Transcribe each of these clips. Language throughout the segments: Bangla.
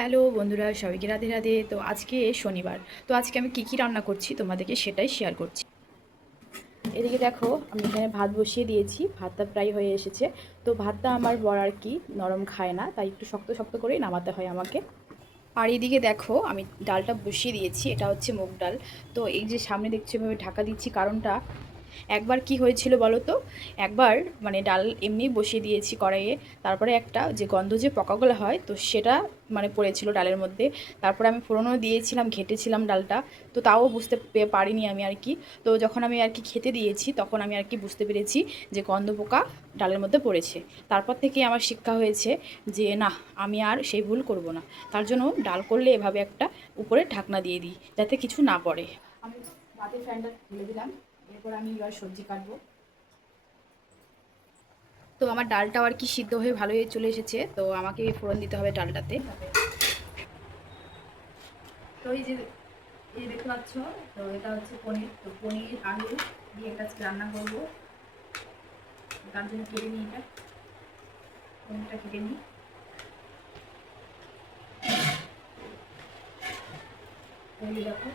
হ্যালো বন্ধুরা, সবাইকে রাধে রাধে। তো আজকে শনিবার। তো আজকে আমি কী কী রান্না করছি তোমাদেরকে সেটাই শেয়ার করছি। এদিকে দেখো, আমি এখানে ভাত বসিয়ে দিয়েছি। ভাতটা প্রায় হয়ে এসেছে। তো ভাতটা আমার বড় আর কি নরম খায় না, তাই একটু শক্ত শক্ত করেই নামাতে হয় আমাকে। আর এদিকে দেখো, আমি ডালটা বসিয়ে দিয়েছি। এটা হচ্ছে মুগ ডাল। তো এই যে সামনে দেখছি, এভাবে ঢাকা দিচ্ছি কারণটা একবার কি হয়েছিল বলো তো? একবার মানে ডাল এমনি বসিয়ে দিয়েছি কড়াইয়ে, তারপরে একটা যে গন্ধ যে পকাগুলো হয়, তো সেটা মানে পড়েছিল ডালের মধ্যে। তারপরে আমি ফোড়নও দিয়েছিলাম, ঘেটেছিলাম ডালটা, তো তাও বুঝতে পারিনি আমি আর কি। তো যখন আমি আর কি খেতে দিয়েছি, তখন আমি আর কি বুঝতে পেরেছি যে গন্ধ পোকা ডালের মধ্যে পড়েছে। তারপর থেকে আমার শিক্ষা হয়েছে যে না, আমি আর সেই ভুল করব না। তার জন্য ডাল করলে এভাবে একটা উপরে ঢাকনা দিয়ে দিই, যাতে কিছু না পড়ে। আমি ভাতের ফ্যানটা ঢেলে দিলাম। এরপর আমি এবার সবজি কাটবো। তো আমার ডালটাও আর কি সিদ্ধ হয়ে ভালো হয়ে চলে এসেছে, তো আমাকে ফোড়ন দিতে হবে ডালটাতে। তো এই যে, এই দেখতে পাচ্ছ, তো এটা হচ্ছে পনির, তো পনির, আলু দিয়ে এটা আজকে রান্না করব। তার জন্য কেটে নিই এটা। পনিরটা কেটে নিই। দেখো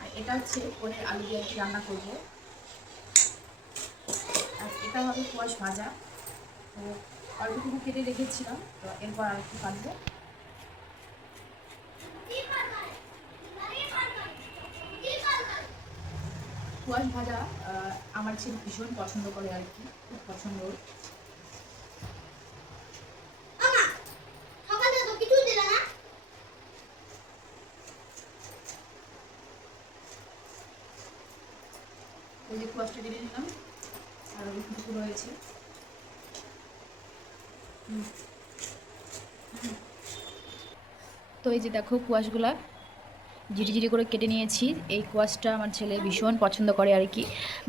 আর এটা হচ্ছে পনির আলু দিয়ে রান্না করব। আর এটা হবে কুয়াশ ভাজা। তো অল্পটুকু কেটে রেখেছিলাম, তো এরপর আর একটু কাটবো। কুয়াশ ভাজা আমার ছেলে ভীষণ পছন্দ করে আর কি, খুব পছন্দ ওর। সকালে তো কিছু দিলে না ওই যে কুয়াশটা কেটে নিলাম আর ওইটুকু রয়েছে। তো এই যে দেখো কুয়াশগুলা, জিরি জিরি করে কেটে নিয়েছি। এই কুয়াশটা আমার ছেলে ভীষণ পছন্দ করে আর কি।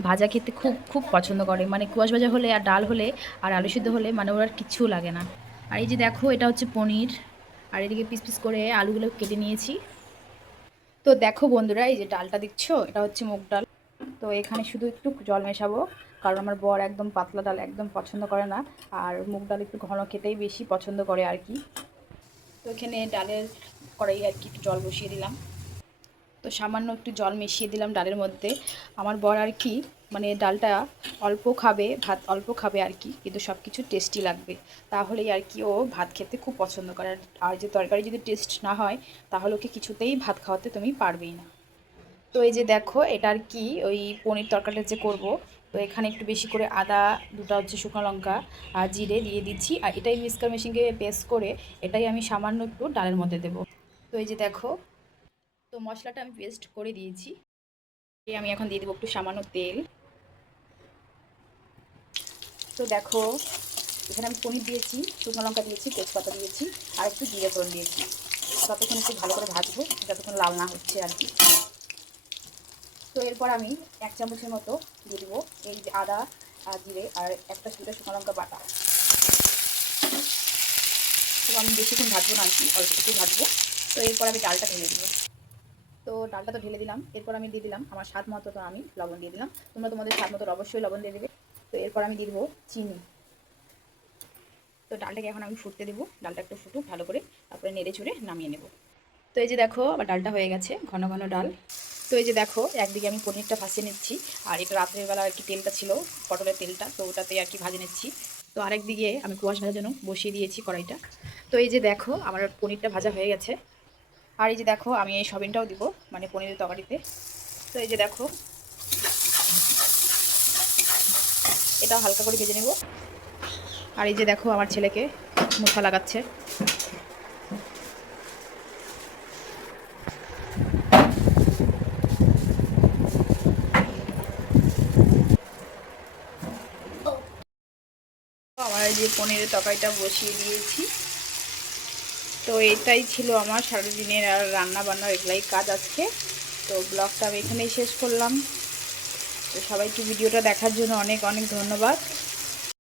ভাজা খেতে খুব খুব পছন্দ করে। মানে কুয়াশ ভাজা হলে আর ডাল হলে আর আলু সিদ্ধ হলে মানে ওর আর কিচ্ছু লাগে না। আর এই যে দেখো, এটা হচ্ছে পনির। আর এদিকে পিস পিস করে আলুগুলো কেটে নিয়েছি। তো দেখো বন্ধুরা, এই যে ডালটা দেখছ এটা হচ্ছে মুগ ডাল। তো এখানে শুধু একটু জল মেশাবো, কারণ আমার বর একদম পাতলা ডাল একদম পছন্দ করে না, আর মুগ ডাল একটু ঘন খেতেই বেশি পছন্দ করে আর কি। তো এখানে ডালের কড়াই আর কি একটু জল বসিয়ে দিলাম। তো সামান্য একটু জল মিশিয়ে দিলাম ডালের মধ্যে। আমার বর আর কি মানে ডালটা অল্প খাবে, ভাত অল্প খাবে আর কি, কিন্তু সব কিছু টেস্টি লাগবে। তাহলেই আর কি ও ভাত খেতে খুব পছন্দ করে। আর- যে তরকারি যদি টেস্ট না হয়, তাহলে ওকে কিছুতেই ভাত খাওয়াতে তুমি পারবেই না। তো এই যে দেখো, এটা আর কি, ওই পনির তরকারিটা যে করব, তো এখানে একটু বেশি করে আদা, দুটো হচ্ছে শুকনো লঙ্কা, আর জিরে দিয়ে দিচ্ছি, আর এটাই মিক্সকার মেশিনকে পেস্ট করে এটাই আমি সামান্য একটু ডালের মধ্যে দেব। তো এই যে দেখো, তো মশলাটা আমি পেস্ট করে দিয়েছি আমি এখন দিয়ে দেবো একটু সামান্য তেল। তো দেখো, এখানে আমি পনির দিয়েছি, শুকনো লঙ্কা দিয়েছি, তেজপাতা দিয়েছি, আর একটু জিরে ফোড়ন দিয়েছি। ততক্ষণ একটু ভালো করে ভাজবো, যতক্ষণ লাল না হচ্ছে আর কি। তো এরপর আমি এক চামচের মতো দিয়ে দেবো এই যে আদা জিরে, আর একটা দুটো শুকনো লঙ্কা বাটা। তো আমি বেশিক্ষণ ভাজবো না কি, অল্প একটু ভাজবো। তো এরপর আমি ডালটা ঢেলে দেবো। তো ডালটা তো ঢেলে দিলাম। এরপর আমি দিয়ে দিলাম আমার স্বাদ মতো তো আমি লবণ দিয়ে দিলাম। তোমরা তোমাদের স্বাদ মতো অবশ্যই লবণ দিয়ে দেবে। তো এরপর আমি দিয়ে দেবো চিনি। তো ডালটাকে এখন আমি ফুটতে দেবো। ডালটা একটু ফুটুক, ভালো করে তারপরে নেড়ে চড়ে নামিয়ে নেব। তো এই যে দেখো আবার ডালটা হয়ে গেছে, ঘন ঘন ডাল। তো এই যে দেখো, একদিকে আমি পনিরটা ভাসিয়ে নিচ্ছি, আর এটা রাত্রের বেলা আর কি তেলটা ছিল, পটলের তেলটা, তো ওটাতে আর কি ভাজে নিচ্ছি। তো আরেক দিকে আমি কুয়াশ ভাজার জন্য বসিয়ে দিয়েছি কড়াইটা। তো এই যে দেখো, আমার পনিরটা ভাজা হয়ে গেছে। আর এই যে দেখো, আমি এই সবিনটাও দিব মানে পনিরের তরকারিতে। তো এই যে দেখো এটাও হালকা করে ভেজে নেব। আর এই যে দেখো, আমার ছেলেকে মুখা লাগাচ্ছে আমার এই যে পনিরের তকাইটা বসিয়ে দিয়েছি। তো এটাই ছিল আমার সারাদিনের আর রান্না বান্না এগুলাই কাজ আজকে। তো ব্লগটা আমি এখানেই শেষ করলাম। তো সবাইকে ভিডিওটা দেখার জন্য অনেক অনেক ধন্যবাদ।